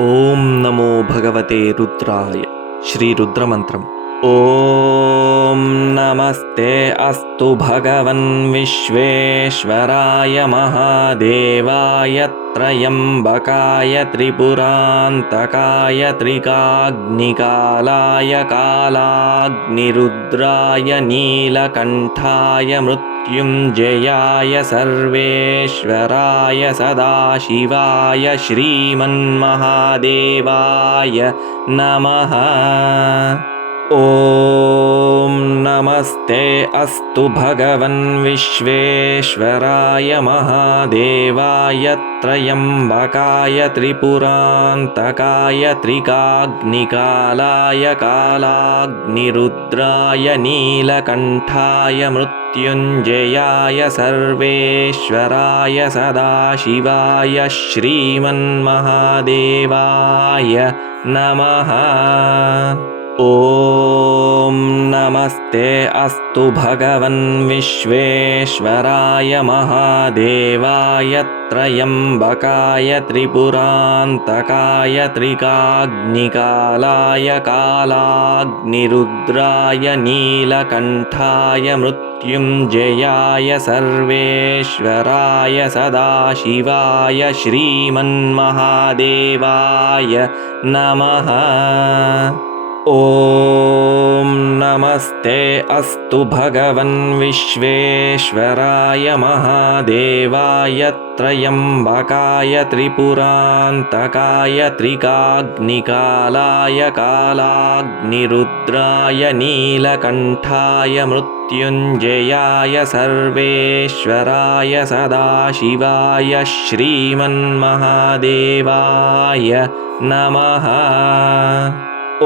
ಓಂ ನಮೋ ಭಗವತೆ ರುದ್ರಾಯ. ಶ್ರೀ ರುದ್ರಮಂತ್ರಂ. ಓಂ ನಮಸ್ತೆ ಅಸ್ತು ಭಗವನ್ ವಿಶ್ವೇಶ್ವರಾಯ ಮಹಾದೇವಾಯ ತ್ರಯಂಬಕಾಯ ತ್ರಿಪುರಾಂತಕಾಯ ತ್ರಿಕಾಗ್ನಿಕಾಲಾಯ ಕಾಲಾಗ್ನಿರುದ್ರಾಯ ನೀಲಕಂಠಾಯ ಮೃತ್ಯುಂಜಯಾಯ ಸರ್ವೇಶ್ವರಾಯ ಸದಾಶಿವಾಯ ಶ್ರೀಮನ್ಮಹಾದೇವಾಯ ನಮಃ. ಓಂ ನಮಸ್ತೆ ಅಸ್ತು ಭಗವನ್ ವಿಶ್ವೇಶ್ವರಾಯ ಮಹಾದೇವಾಯ ತ್ರಯಂಬಕಾಯ ತ್ರಿಪುರಾಂತಕಾಯ ತ್ರಿಕಾಗ್ನಿಕಾಲಾಯ ಕಾಲಾಗ್ನಿರುದ್ರಾಯ ನೀಲಕಂಠಾಯ ಮೃತ್ಯುಂಜಯಾಯ ಸರ್ವೇಶ್ವರಾಯ ಸದಾಶಿವಾಯ ಶ್ರೀಮನ್ಮಹಾದೇವಾಯ ನಮಃ. ಓಂ ನಮಸ್ತೆ ಅಸ್ತು ಭಗವನ್ ವಿಶ್ವೇಶ್ವರಾಯ ಮಹಾದೇವಾಯ ತ್ರಯಂಬಕಾಯ ತ್ರಿಪುರಾಂತಕಾಯ ತ್ರಿಕಾಗ್ನಿಕಾಲಾಯ ಕಾಲಾಗ್ನಿರುದ್ರಾಯ ನೀಲಕಂಠಾಯ ಮೃತ್ಯುಂಜಯಾಯ ಸರ್ವೇಶ್ವರಾಯ ಸದಾಶಿವಾಯ ಶ್ರೀಮನ್ಮಹಾದೇವಾಯ ನಮಃ. ಓಂ ನಮಸ್ತೆ ಅಸ್ತು ಭಗವನ್ ವಿಶ್ವೇಶ್ವರಾಯ ಮಹಾದೇವಾಯ ತ್ರಯಂಬಕಾಯ ತ್ರಿಪುರಾಂತಕಾಯ ತ್ರಿಕಾಗ್ನಿಕಾಲಾಯ ಕಾಲಾಗ್ನಿರುದ್ರಾಯ ನೀಲಕಂಠಾಯ ಮೃತ್ಯುಂಜಯಾಯ ಸರ್ವೇಶ್ವರಾಯ ಸದಾಶಿವಾಯ ಶ್ರೀಮನ್ಮಹಾದೇವಾಯ ನಮಃ.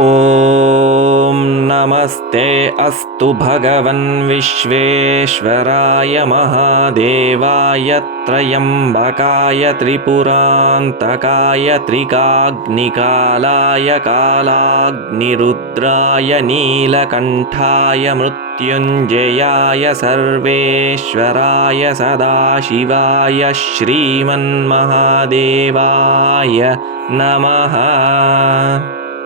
ಓಂ ನಮಸ್ತೆ ಅಸ್ತು ಭಗವನ್ ವಿಶ್ವೇಶ್ವರಾಯ ಮಹಾದೇವಾಯ ತ್ರಯಂಬಕಾಯ ತ್ರಿಪುರಾಂತಕಾಯ ತ್ರಿಕಾಗ್ನಿಕಾಲಾಯ ಕಾಲಾಗ್ನಿರುದ್ರಾಯ ನೀಲಕಂಠಾಯ ಮೃತ್ಯುಂಜಯಾಯ ಸರ್ವೇಶ್ವರಾಯ ಸದಾಶಿವಾಯ ಶ್ರೀಮನ್ಮಹಾದೇವಾಯ ನಮಃ.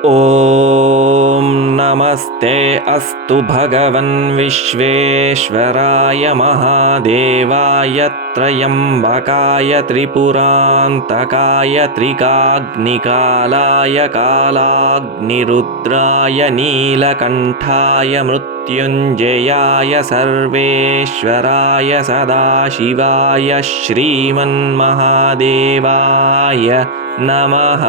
ಓಂ ನಮಸ್ತೆ ಅಸ್ತು ಭಗವನ್ ವಿಶ್ವೇಶ್ವರಾಯ ಮಹಾದೇವಾಯ ತ್ರಯಂಬಕಾಯ ತ್ರಿಪುರಾಂತಕಾಯ ತ್ರಿಕಾಗ್ನಿಕಾಲಾಯ ಕಾಲಾಗ್ನಿರುದ್ರಾಯ ನೀಲಕಂಠಾಯ ಮೃತ್ಯುಂಜಯಾಯ ಸರ್ವೇಶ್ವರಾಯ ಸದಾಶಿವಾಯ ಶ್ರೀಮನ್ಮಹಾದೇವಾಯ ನಮಃ.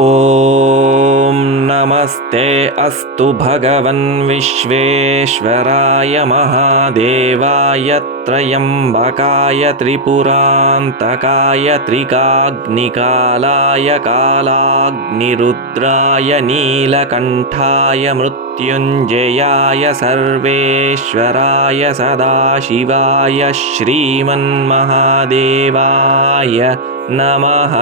ಓಂ ನಮಸ್ತೆ ಅಸ್ತು ಭಗವನ್ ವಿಶ್ವೇಶ್ವರಾಯ ಮಹಾದೇವಾಯ ತ್ರಯಂಬಕಾಯ ತ್ರಿಪುರಾಂತಕಾಯ ತ್ರಿಕಾಗ್ನಿಕಾಲಾಯ ಕಾಲಾಗ್ನಿರುದ್ರಾಯ ನೀಲಕಂಠಾಯ ಮೃತ್ಯುಂಜಯಾಯ ಸರ್ವೇಶ್ವರಾಯ ಸದಾಶಿವಾಯ ಶ್ರೀಮನ್ಮಹಾದೇವಾಯ ನಮಃ.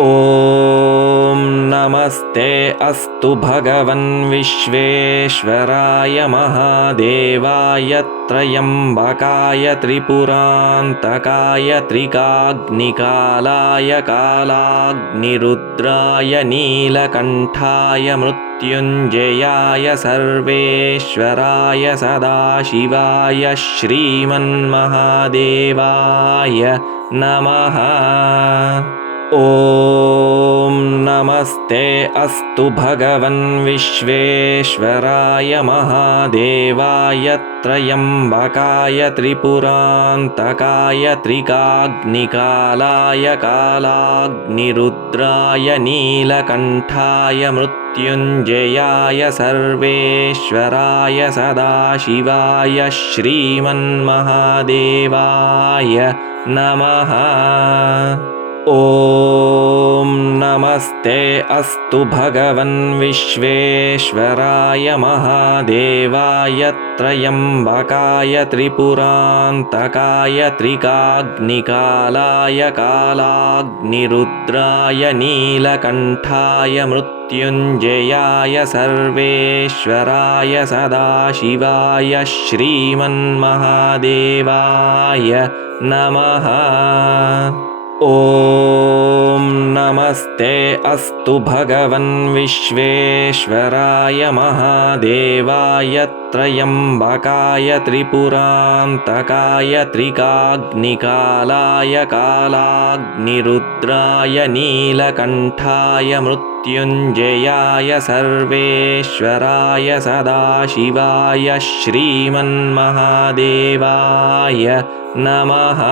ಓಂ ನಮಸ್ತೆ ಅಸ್ತು ಭಗವನ್ ವಿಶ್ವೇಶ್ವರಾಯ ಮಹಾದೇವಾಯ ತ್ರಯಂಬಕಾಯ ತ್ರಿಪುರಾಂತಕಾಯ ತ್ರಿಕಾಗ್ನಿಕಾಲಾಯ ಕಾಲಾಗ್ನಿರುದ್ರಾಯ ನೀಲಕಂಠಾಯ ಮೃತ್ಯುಂಜಯಾಯ ಸರ್ವೇಶ್ವರಾಯ ಸದಾಶಿವಾಯ ಶ್ರೀಮನ್ಮಹಾದೇವಾಯ ನಮಃ. ಓಂ ನಮಸ್ತೆ ಅಸ್ತು ಭಗವನ್ ವಿಶ್ವೇಶ್ವರಾಯ ಮಹಾದೇವಾಯ ತ್ರಯಂಬಕಾಯ ತ್ರಿಪುರಾಂತಕಾಯ ತ್ರಿಕಾಗ್ನಿಕಾಲಾಯ ಕಾಲಾಗ್ನಿರುದ್ರಾಯ ನೀಲಕಂಠಾಯ ಮೃತ್ಯುಂಜಯಾಯ ಸರ್ವೇಶ್ವರಾಯ ಸದಾಶಿವಾಯ ಶ್ರೀಮನ್ಮಹಾದೇವಾಯ ನಮಃ. ಓಂ ನಮಸ್ತೆ ಅಸ್ತು ಭಗವನ್ ವಿಶ್ವೇಶ್ವರಾಯ ಮಹಾದೇವಾಯ ತ್ರಯಂಬಕಾಯ ತ್ರಿಪುರಾಂತಕಾಯ ತ್ರಿಕಾಗ್ನಿಕಾಲಾಯ ಕಾಲಾಗ್ನಿರುದ್ರಾಯ ನೀಲಕಂಠಾಯ ಮೃತ್ಯುಂಜಯಾಯ ಸರ್ವೇಶ್ವರಾಯ ಸದಾಶಿವಾಯ ಶ್ರೀಮನ್ಮಹಾದೇವಾಯ ನಮಃ. ಓಂ नमस्ते अस्तु भगवन् विश्वेश्वराय महादेवाय त्र्यम्बकाय त्रिपुरान्तकाय त्रिकाग्निकालाय कालाग्निरुद्राय नीलकण्ठाय मृत्युञ्जयाय सर्वेश्वराय सदाशिवाय श्रीमन्महादेवाय नमः।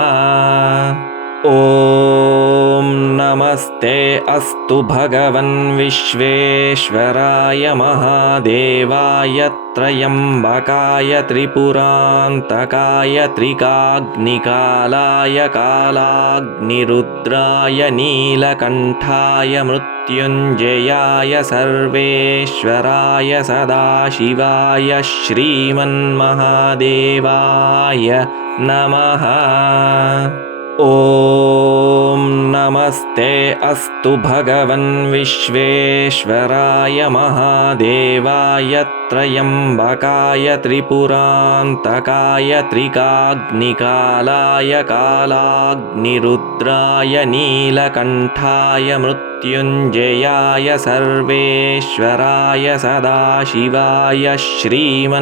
ॐ नमस्ते अस्तु भगवन् विश्वेश्वराय महादेवाय त्र्यम्बकाय त्रिपुरान्तकाय त्रिकाग्निकालाय कालाग्निरुद्राय नीलकण्ठाय मृत्युञ्जयाय सर्वेश्वराय सदाशिवाय श्रीमन्महादेवाय नमः। ॐ नमस्ते अस्तु भगवन् विश्वेश्वराय महादेवाय त्र्यम्बकाय त्रिपुरान्तकाय त्रिकाग्निकालाय कालाग्निरुद्राय नीलकण्ठाय मृत्युञ्जयाय सर्वेश्वराय सदाशिवाय श्रीमन्महादेवाय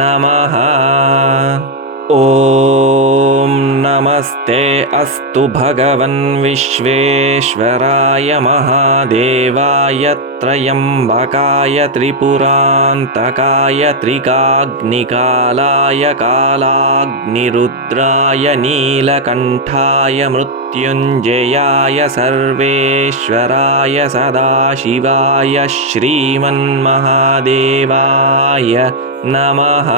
नमः। ॐ नमस्ते अस्तु भगवन् विश्वेश्वराय महादेवाय त्र्यम्बकाय त्रिपुरान्तकाय त्रिकाग्निकालाय कालाग्निरुद्राय नीलकण्ठाय मृत्युञ्जयाय सर्वेश्वराय सदाशिवाय श्रीमन्महादेवाय नमः।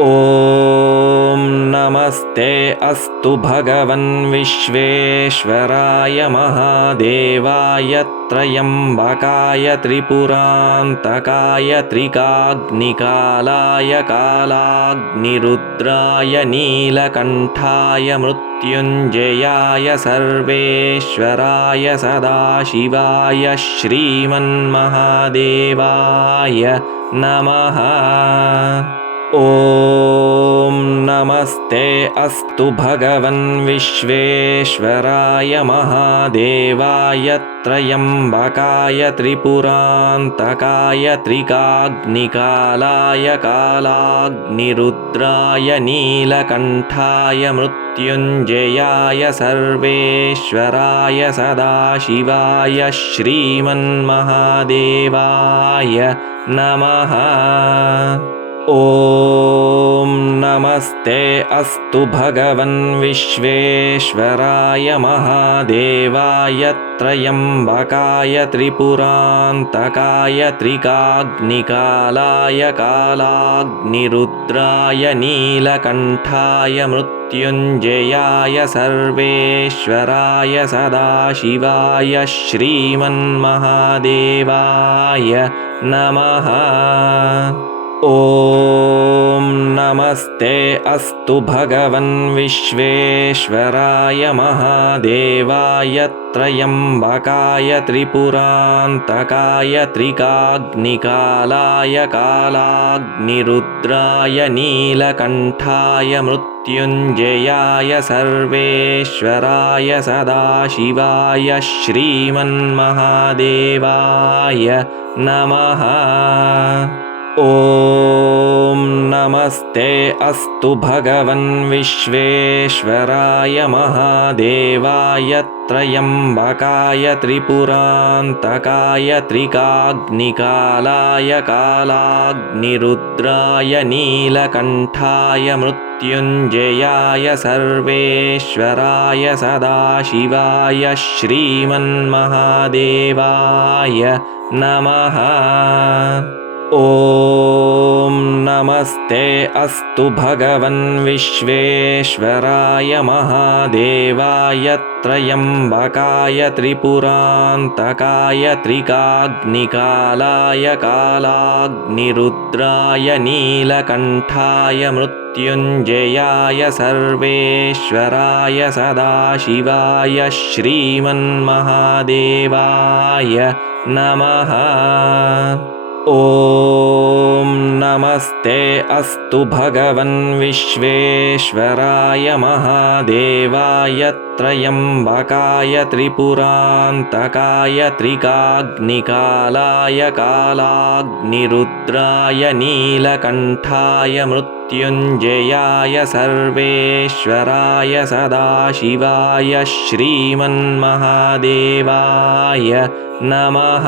ॐ नमस्ते अस्तु भगवन् विश्वेश्वराय महादेवाय त्र्यम्बकाय त्रिपुरान्तकाय त्रिकाग्निकालाय कालाग्निरुद्राय नीलकण्ठाय मृत्युञ्जयाय सर्वेश्वराय सदाशिवाय श्रीमन्महादेवाय नमः। ॐ नमस्ते अस्तु भगवन् विश्वेश्वराय महादेवाय त्र्यम्बकाय त्रिपुरान्तकाय त्रिकाग्निकालाय कालाग्निरुद्राय नीलकण्ठाय मृत्युञ्जयाय सर्वेश्वराय सदाशिवाय श्रीमन्महादेवाय नमः। ॐ नमस्ते अस्तु भगवन् विश्वेश्वराय महादेवाय त्र्यम्बकाय त्रिपुरान्तकाय त्रिकाग्निकालाय कालाग्निरुद्राय नीलकण्ठाय मृत्युञ्जयाय सर्वेश्वराय सदाशिवाय श्रीमन्महादेवाय नमः। ॐ नमस्ते अस्तु भगवन् विश्वेश्वराय महादेवाय त्र्यम्बकाय त्रिपुरान्तकाय त्रिकाग्निकालाय कालाग्निरुद्राय नीलकण्ठाय मृत्युञ्जयाय सर्वेश्वराय सदाशिवाय श्रीमन्महादेवाय नमः। ॐ नमस्ते अस्तु भगवन् विश्वेश्वराय महादेवाय त्र्यम्बकाय त्रिपुरान्तकाय त्रिकाग्निकालाय कालाग्निरुद्राय नीलकण्ठाय मृत्युञ्जयाय सर्वेश्वराय सदाशिवाय श्रीमन्महादेवाय नमः। ॐ नमस्ते अस्तु भगवन् विश्वेश्वराय महादेवाय त्र्यम्बकाय त्रिपुरान्तकाय त्रिकाग्निकालाय कालाग्निरुद्राय नीलकण्ठाय मृत्युञ्जयाय सर्वेश्वराय सदाशिवाय श्रीमन्महादेवाय नमः। ॐ नमस्ते अस्तु भगवन् विश्वेश्वराय महादेवाय त्र्यम्बकाय त्रिपुरान्तकाय त्रिकाग्निकालाय कालाग्निरुद्राय नीलकण्ठाय मृत्युञ्जयाय सर्वेश्वराय सदाशिवाय श्रीमन्महादेवाय नमः।